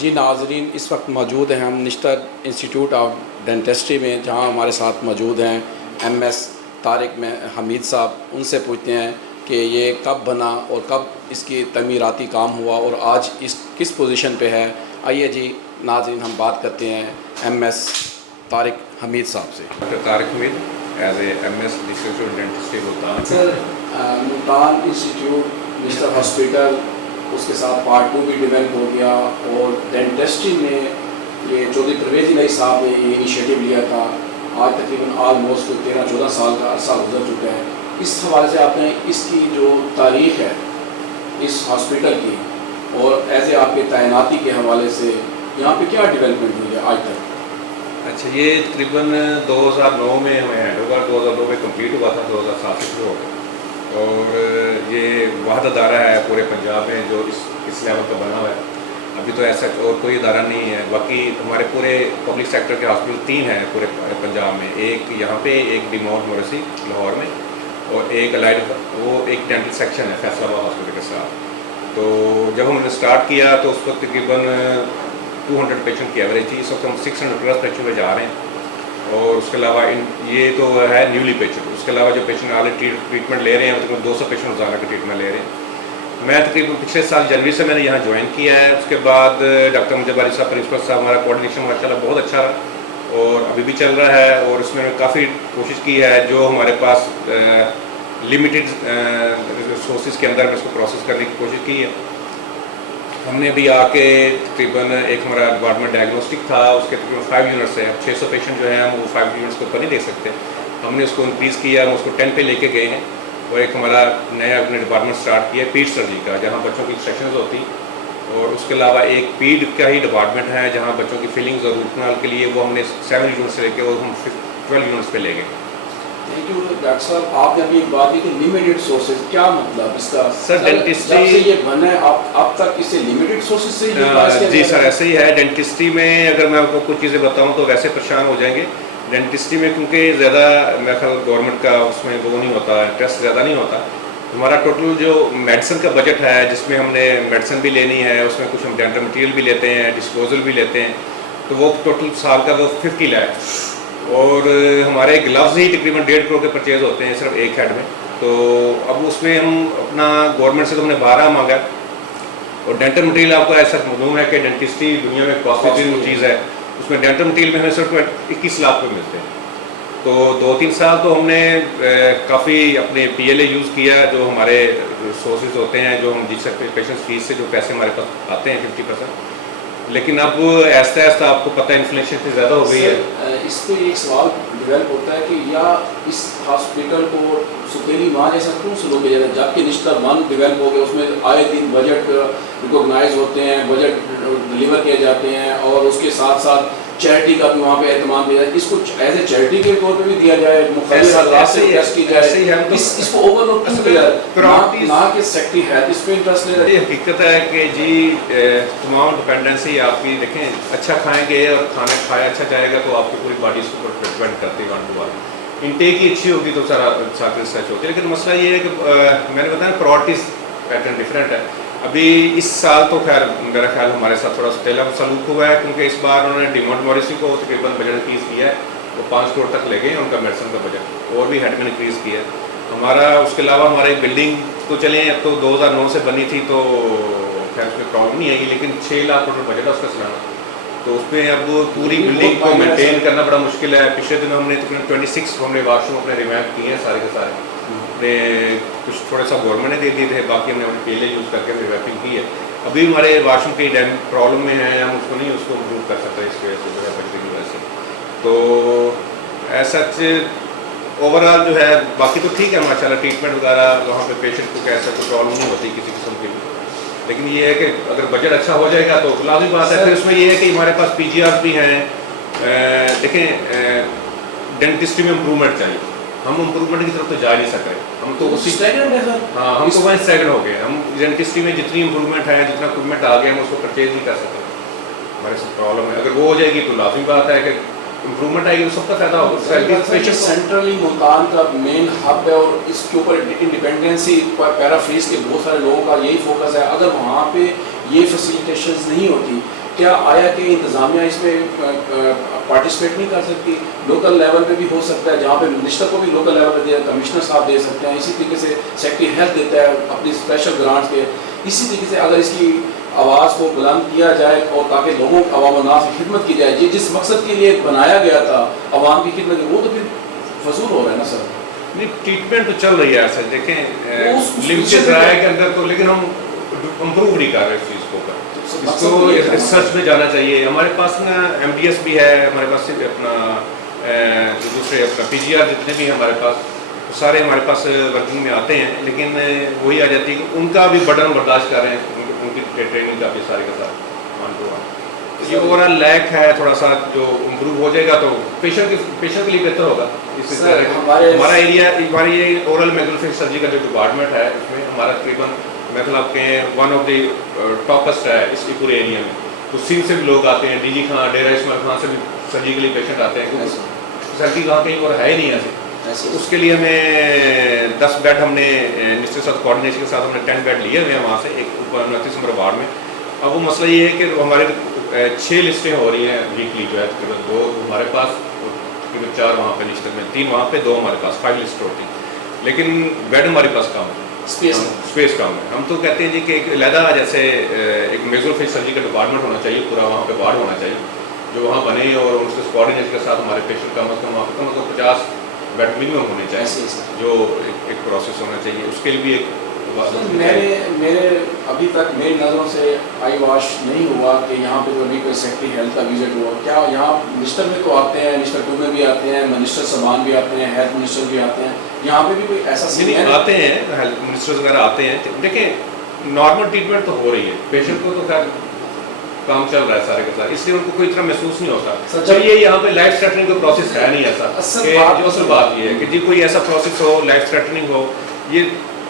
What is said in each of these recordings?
जी नाज़रीन, इस वक्त मौजूद हैं हम निश्तर इंस्टीट्यूट ऑफ डेंटिस्ट्री में, जहां हमारे साथ मौजूद हैं एमएस तारिक में हमीद साहब। उनसे पूछते हैं कि ये कब बना और कब इसकी तमीराती काम हुआ और आज इस किस पोजीशन पे है। आइए जी नाज़रीन, हम बात करते हैं एमएस तारिक हमीद साहब से। Doctor Tariq Hameed as a MS district dentistry Multan. Sir, Multan institute, Nishtar hospital, उसके साथ पार्ट 2 भी डेवलप हो गया और डेंटिस्ट्री में ये चौधरी परवेज़ इलाही साहब ने ये इनिशिएटिव लिया था। आज तकरीबन ऑलमोस्ट 13-14 साल का अरसा गुजर चुका है। इस हवाले से आपने इसकी जो तारीख़ है इस हॉस्पिटल की और एज ए आपके तैनाती के हवाले से यहाँ पे क्या डेवलपमेंट हुई है आज तक? अच्छा, ये तकरीबन 2009 में हमें हैंड ओवर 2002 में कंप्लीट हुआ था, 2007 से शुरू हो गया। और ये वाहद अदारा है पूरे पंजाब में जो इस लेवल का बना हुआ है। अभी तो ऐसा और कोई अदारा नहीं है। बाकी हमारे पूरे पब्लिक सेक्टर के हॉस्पिटल 3 हैं पूरे पंजाब में। एक यहाँ पे, एक डिमोट मोरसी लाहौर में और एक अलाइड, वो एक डेंटल सेक्शन है फैसलाबाद हॉस्पिटल के साथ। तो जब हमने स्टार्ट किया तो उस वक्त तकरीबन 200 पेशेंट की एवरेज थी। इस वक्त हम 600+ पेशेंट पे जा रहे हैं। और उसके अलावा ये तो है न्यूली पेशेंट। उसके अलावा जो पेशेंट ऑलरेडी ट्रीटमेंट ले रहे हैं, तकरीबन 200 पेशेंट रोजाना का ट्रीटमेंट ले रहे हैं। मैं तकरीबन पिछले साल जनवरी से मैंने यहाँ ज्वाइन किया है। उसके बाद डॉक्टर मुजब अली साहब प्रिंसिपल साहब, हमारा कोऑर्डिनेशन माशाल्लाह बहुत अच्छा रहा और अभी भी चल रहा है। और उसमें काफ़ी कोशिश की है जो हमारे पास लिमिटेड रिसोर्सेज के अंदर में इसको प्रोसेस करने की कोशिश की है। हमने भी आके तकरीबन एक हमारा डिपार्टमेंट डायग्नोस्टिक था, उसके तकरीबन 5 यूनिट्स है। 600 पेशेंट जो हैं हम वो 5 यूनिट्स के ऊपर नहीं देख सकते। हमने उसको इंक्रीज़ किया, हम उसको 10 पे लेके गए हैं। और एक हमारा नया अपने डिपार्टमेंट स्टार्ट किया पीड सर्जरी का, जहाँ बच्चों की सेक्शंस होती। और उसके अलावा एक पीड का ही डिपार्टमेंट है जहाँ बच्चों की फीलिंग्स और रूट कनाल के लिए वो हमने 7 यूनिट्स से लेके और हम 12 यूनिट्स पे ले गए। थैंक यू डॉक्टर साहब। आपने अभी एक बात की कि लिमिटेड सोर्सेज, क्या मतलब इसका? सर डेंटिस्ट्री जब से ये बना है अब तक इससे लिमिटेड सोर्सेज से जी सर, ऐसे ही है। डेंटिस्ट्री में अगर मैं आपको कुछ चीज़ें बताऊं तो वैसे परेशान हो जाएंगे। डेंटिस्ट्री में क्योंकि ज़्यादा मेरा ख्याल गवर्नमेंट का उसमें वो नहीं होता, इंटरेस्ट ज़्यादा नहीं होता। हमारा टोटल जो मेडिसिन का बजट है, जिसमें हमने मेडिसिन भी लेनी है, उसमें कुछ हम डेंटल मटीरियल भी लेते हैं, डिस्पोजल भी लेते हैं, तो वो टोटल साल का वो 50 लाख। और हमारे ग्लव्स ही तकरीबन 1.5 करोड़ के परचेज होते हैं सिर्फ एक हेड में। तो अब उसमें हम अपना गवर्नमेंट से तो हमने 12 मांगा। और डेंटल मटीरियल आपको ऐसा मालूम है कि डेंटिस्ट्री दुनिया में कॉस्टली चीज़ है, उसमें डेंटल मटीरियल में हमें सिर्फ 21 लाख पे मिलते हैं। तो 2-3 साल तो हमने काफ़ी अपने PLA यूज़ किया, जो हमारे सोर्सेज होते हैं, जो हम जिससे पेशेंट फीस से जो पैसे हमारे पास आते हैं 50%। लेकिन अब ऐसा ऐसा आपको पता है इन्फ्लेशन इतनी ज़्यादा हो गई है। इस पर एक सवाल डेवलप होता है कि या इस हॉस्पिटल को सुतेली माँ जैसा क्यों स्लो किया जाता है, जबकि निश्तर वन डेवलप हो गया, उसमें आए दिन बजट रिकॉग्नाइज होते हैं, बजट डिलीवर किए जाते हैं और उसके साथ साथ चैरिटी का भी वहाँ पे एहतमाम दिया जाए। इसको एज ए चैरिटी के तौर पे भी दिया जाए, इसको ओवरलोड क्यों किया जाए ना कि सेक्रेटरी है इस पे इंटरेस्ट ले रहे हैं? हकीकत है कि जी तमाम डिपेंडेंसी आपकी देखें, अच्छा खाएंगे और खाना खाया अच्छा जाएगा तो आपकी पूरी बॉडी इसके ऊपर डिपेंड करती है। 1 to 1 इनटेक ही अच्छी होगी तो सारा रिसर्च होती है। लेकिन मसला ये है कि मैंने बताया प्रायोरिटीज पैटर्न डिफरेंट है। अभी इस साल तो खैर मेरा ख्याल हमारे साथ थोड़ा टेला सलूक हुआ है, क्योंकि इस बार उन्होंने डिमोट मोरिसी को तकरीबन बजट इंक्रीज़ किया है। वो 5 करोड़ तक ले गए हैं उनका मेडिसिन का बजट, और भी हेडमेन इंक्रीज़ किया है हमारा। उसके अलावा हमारी बिल्डिंग तो चलें, अब तो 2009 से बनी थी तो खैर उसमें प्रॉब्लम नहीं आएगी, लेकिन 6 लाख करोड़ बजट है उसका चलाना। तो उसमें अब पूरी बिल्डिंग को मेंटेन करना बड़ा मुश्किल है। पिछले दिन हमने तकरीबन 26 हमने वाशरूम अपने रिवैम्प किए हैं सारे के सारे। अपने कुछ थोड़ा सा गवर्नमेंट ने दे दिए थे, बाकी हमने अपने PLA यूज़ करके रिवैपिंग की है। अभी हमारे वाशरूम की प्रॉब्लम में है, हम उसको नहीं उसको इम्प्रूव कर सकते इस वजह से, जो है बजट की वजह से। तो ऐसा ओवरऑल जो है बाकी तो ठीक है माशाल्लाह, ट्रीटमेंट वगैरह वहाँ पे पेशेंट को कैसा कोई प्रॉब्लम नहीं होती किसी किस्म की। लेकिन ये है कि अगर बजट अच्छा हो जाएगा तो लाजमी बात है। फिर उसमें ये है कि हमारे पास PGR भी हैं। देखें, डेंटिस्ट्री में इम्प्रूवमेंट चाहिए, हम इम्प्रूवमेंट की तरफ तो जा नहीं सक रहे। हम तो उसी हाँ, हम तो वहीं स्टैगनेंट हो गए। हम डेंटिस्ट्री में जितनी इम्प्रूवमेंट है, जितना इक्विपमेंट आ गया, हम उसको परचेज नहीं कर सकते। हमारे साथ प्रॉब्लम है। अगर वो हो जाएगी तो लाजमी बात है कि इम्प्रूवमेंट आएगी तो सबका फायदा होगा। सेंट्रली मुल्तान का मेन हब है और इसके ऊपर इंडिपेंडेंसी पैराफ्रीज के बहुत सारे लोगों का यही फोकस है। अगर वहाँ पे ये फैसिलिटेशंस नहीं होती क्या आया कि इंतज़ामिया इसमें पार्टिसिपेट नहीं कर सकती? लोकल लेवल पे भी हो सकता है, जहाँ पे मिनिस्टर को भी लोकल लेवल पे दिया, कमिश्नर साहब दे सकते हैं, इसी तरीके से सेक्रेटरी हेल्थ देता है अपनी स्पेशल ग्रांट्स के। इसी तरीके से अगर इसकी आवाज़ को बुलंद किया जाए और ताकि लोगों अवाम नास की खिदमत की जाए, ये जिस मकसद के लिए बनाया गया था अवाम की खिदमत, वो तो फिर फजूल हो रहा है ना सर। नहीं, ट्रीटमेंट तो चल रही है सर, देखें लिमिटेड राय के अंदर तो, लेकिन हम इम्प्रूव नहीं कर रहे इस चीज़ को। इसको रिसर्च में जाना चाहिए। हमारे पास ना MDS भी है, हमारे पास अपना दूसरे अपना PGR जितने भी हमारे पास सारे हमारे पास वर्किंग में आते हैं, लेकिन वही आ जाती है कि उनका भी बर्डन बर्दाश्त कर रहे हैं, उनकी ट्रेनिंग का भी सारे का साथ वन टू वन। ये ओवरऑल लैक है थोड़ा सा, जो इम्प्रूव हो जाएगा तो पेशेंट के लिए बेहतर होगा। इस हमारा एरिया, हमारी ये ओरल मैग्निफिकेशन सर्जरी का जो डिपार्टमेंट है उसमें हमारा तकरीबन मतलब के वन ऑफ द टॉपेस्ट है इस पूरे एरिया में। तो सिंध से भी लोग आते हैं, DG खां, डेरा इस्माइल खां से भी सर्जिकली पेशेंट आते हैं, क्योंकि फैसिलिटी कहाँ कहीं और है ही नहीं ऐसे। तो उसके लिए हमें 10 बेड हमने निश्चित साथ कोऑर्डिनेशन के साथ हमने 10 बेड लिए हुए हैं वहाँ से, एक ऊपर 29 नंबर वार्ड में। अब वो मसला ये है कि हमारे 6 लिस्टें हो रही हैं वीकली जो है, तकरीबन 2 हमारे पास, तकरीबन 4 वहाँ पे लिस्ट में, 3 वहाँ पे, 2 हमारे पास, 5 लिस्ट होती है, लेकिन बेड हमारे पास कम है, स्पेस कम है। हम तो कहते हैं जी कि एक लहदा जैसे एक मेजोफेस सर्जरी का डिपार्टमेंट होना चाहिए, पूरा वहाँ पे वार्ड होना चाहिए जो वहाँ बने, और उसके कोऑर्डिनेशन के साथ हमारे पेशेंट कम अज़ कम वहाँ पर कम 50 बेड मिनिमम होने चाहिए, जो एक प्रोसेस होना चाहिए। उसके लिए भी एक मेरे अभी तक मेरी नज़रों से आई वॉश नहीं हुआ कि यहाँ पे कभी कोई सेक्रेटरी हेल्थ का विजिट हुआ। क्या यहाँ मिनिस्टर में तो आते हैं, मिनिस्टर 2 में भी आते हैं, मिनिस्टर समान भी आते हैं, हेल्थ मिनिस्टर भी आते हैं, यहाँ पे भी कोई ऐसा नहीं आते हैं, हेल्थ मिनिस्टर्स वगैरह आते हैं। देखें नॉर्मल ट्रीटमेंट तो हो रही है, पेशेंट को तो खैर काम चल रहा है सारे के साथ, इसलिए उनको कोई इतना महसूस नहीं होता। जब ये यहाँ पे लाइफ थ्रेटनिंग का प्रोसेस है नहीं ऐसा, जो असल बात ये है कि जी कोई ऐसा प्रोसेस हो, लाइफ थ्रेटनिंग हो, ये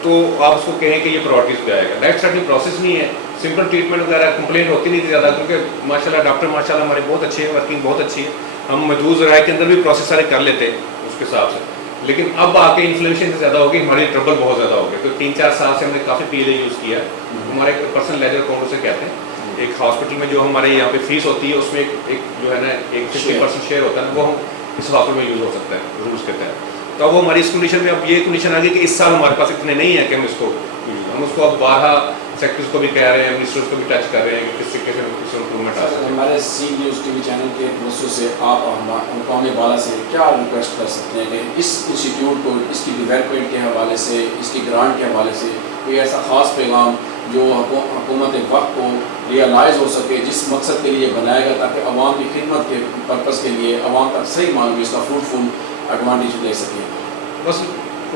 तो आप उसको कहें कि ये प्रायोरिटीज पे आएगा। लाइफ थ्रेटनिंग प्रोसेस नहीं है, सिंपल ट्रीटमेंट वगैरह, कंप्लेंट होती नहीं थी ज़्यादा, क्योंकि माशाल्लाह डॉक्टर माशाल्लाह हमारे बहुत अच्छे हैं, वर्किंग बहुत अच्छी है, हम महदूद ज़राए के अंदर भी प्रोसेस सारे कर लेते हैं उसके हिसाब से। लेकिन अब आके इन्फ्लेमेशन ज़्यादा हो गई, हमारी ट्रबल बहुत ज़्यादा हो गया, तो 3-4 साल से हमने काफ़ी PLA यूज़ किया है। हमारे पर्सनल लेजर कौन से कहते हैं, एक हॉस्पिटल में जो हमारे यहाँ पे फीस होती है उसमें एक जो है ना एक 50% शेयर होता है ना, वो हम इस हॉस्पिटल में यूज़ हो सकता है रूल्स के तहत। तो वो हमारी इस कंडीशन में अब ये कंडीशन आ गई कि इस साल हमारे पास इतने नहीं है कि हम इसको अब 12 सेक्टर्स को भी कह रहे हैं, मिनिस्टर्स को भी टच कर रहे हैं कि किस तरीके से इम्प्रूवमेंट आ सकता है। हमारे सी न्यूज़ TV चैनल के दोस्तों से आप मकाम बाला से क्या रिक्वेस्ट कर सकते हैं कि इस इंस्टीट्यूट को इसकी डेवलपमेंट के हवाले से, इसकी ग्रांट के हवाले से कोई ऐसा ख़ास पैगाम जो हुकूमत वक्त को रियलाइज़ हो सके, जिस मकसद के लिए बनाया गया, ताकि अवाम की खिदमत के पर्पज़ के लिए अवाम तक सही मालूम इसका फ्रूटफुल एडवांटेज ले सके। बस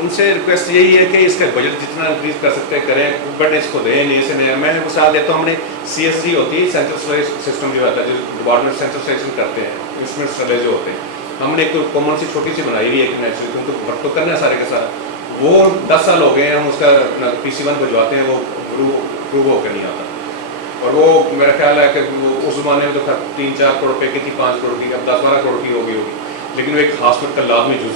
उनसे रिक्वेस्ट यही है कि इसका बजट जितना इंक्रीज़ कर सकते हैं करें, बट इसको दें नहीं, इसे नहीं। मैं मिसाल देता हूँ, हमने CSC होती है, सेंट्रल सर्वेज सिस्टम जो होता है, जो डिपार्टमेंट सेंट्रल सिलेक्शन करते हैं, इंस्ट्रूमेंट सर्वे जो होते हैं, हमने एक कॉमन सी छोटी सी बनाई हुई है, नेचुरल, क्योंकि वर्क तो करना है सारे के साथ। वो 10 साल हो गए हैं, हम उसका PC1 भिजवाते हैं, वो प्रूव होकर नहीं आता, और वो मेरा ख्याल है कि उस ज़माने में तो 3-4 करोड़ रुपये की थी, 5 करोड़ की, अब 10-12 करोड़ की होगी, लेकिन वो एक हॉस्पिटल का लाभ में जूझ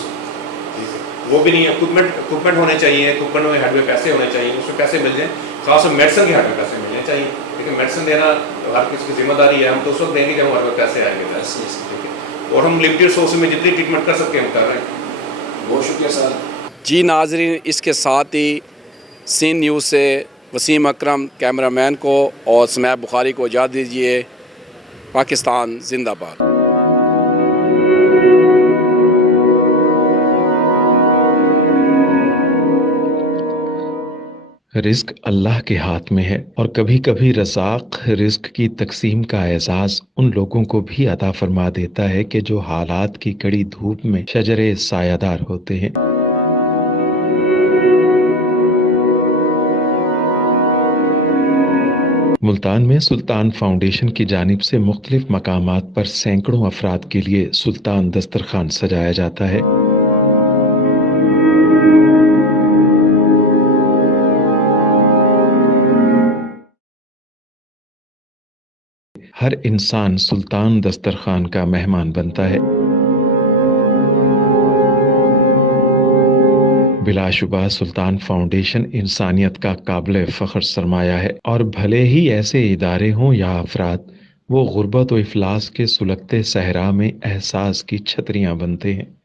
वो भी नहीं है। इक्विपमेंट होने चाहिए, इक्विपमेंट में हेड में पैसे होने चाहिए, उसमें पैसे मिल जाएँ, खासकर मेडिसिन के हेड में पैसे मिलने चाहिए, लेकिन मेडिसिन देना हर किसी की जिम्मेदारी है। हम तो उस वक्त देंगे जब हमारे पास पैसे आएंगे, ठीक है, और हम लिमिटेड सोर्स में जितनी ट्रीटमेंट कर सकते हैं हम कर रहे हैं। बहुत शुक्रिया सर। जी नाज़रीन, इसके साथ ही सीन न्यूज़ से वसीम अकरम कैमरामैन को और स्मैब बुखारी को इजाज़त दीजिए। पाकिस्तान जिंदाबाद। रिस्क अल्लाह के हाथ में है, और कभी कभी रज़ाक़ रिस्क की तकसीम का एहसास उन लोगों को भी अता फरमा देता है कि जो हालात की कड़ी धूप में शजरे सायादार होते हैं। मुल्तान में सुल्तान फाउंडेशन की जानिब से मुख्तलिफ मकामात पर सैकड़ों अफराद के लिए सुल्तान दस्तरखान सजाया जाता है। हर इंसान सुल्तान दस्तरखान का मेहमान बनता है। बिलाशुबा सुल्तान फाउंडेशन इंसानियत का काबिल फ़ख्र सरमाया है, और भले ही ऐसे इदारे हों या अफराद, वो गुर्बत व इफलास के सुलगते सहरा में एहसास की छतरियां बनते हैं।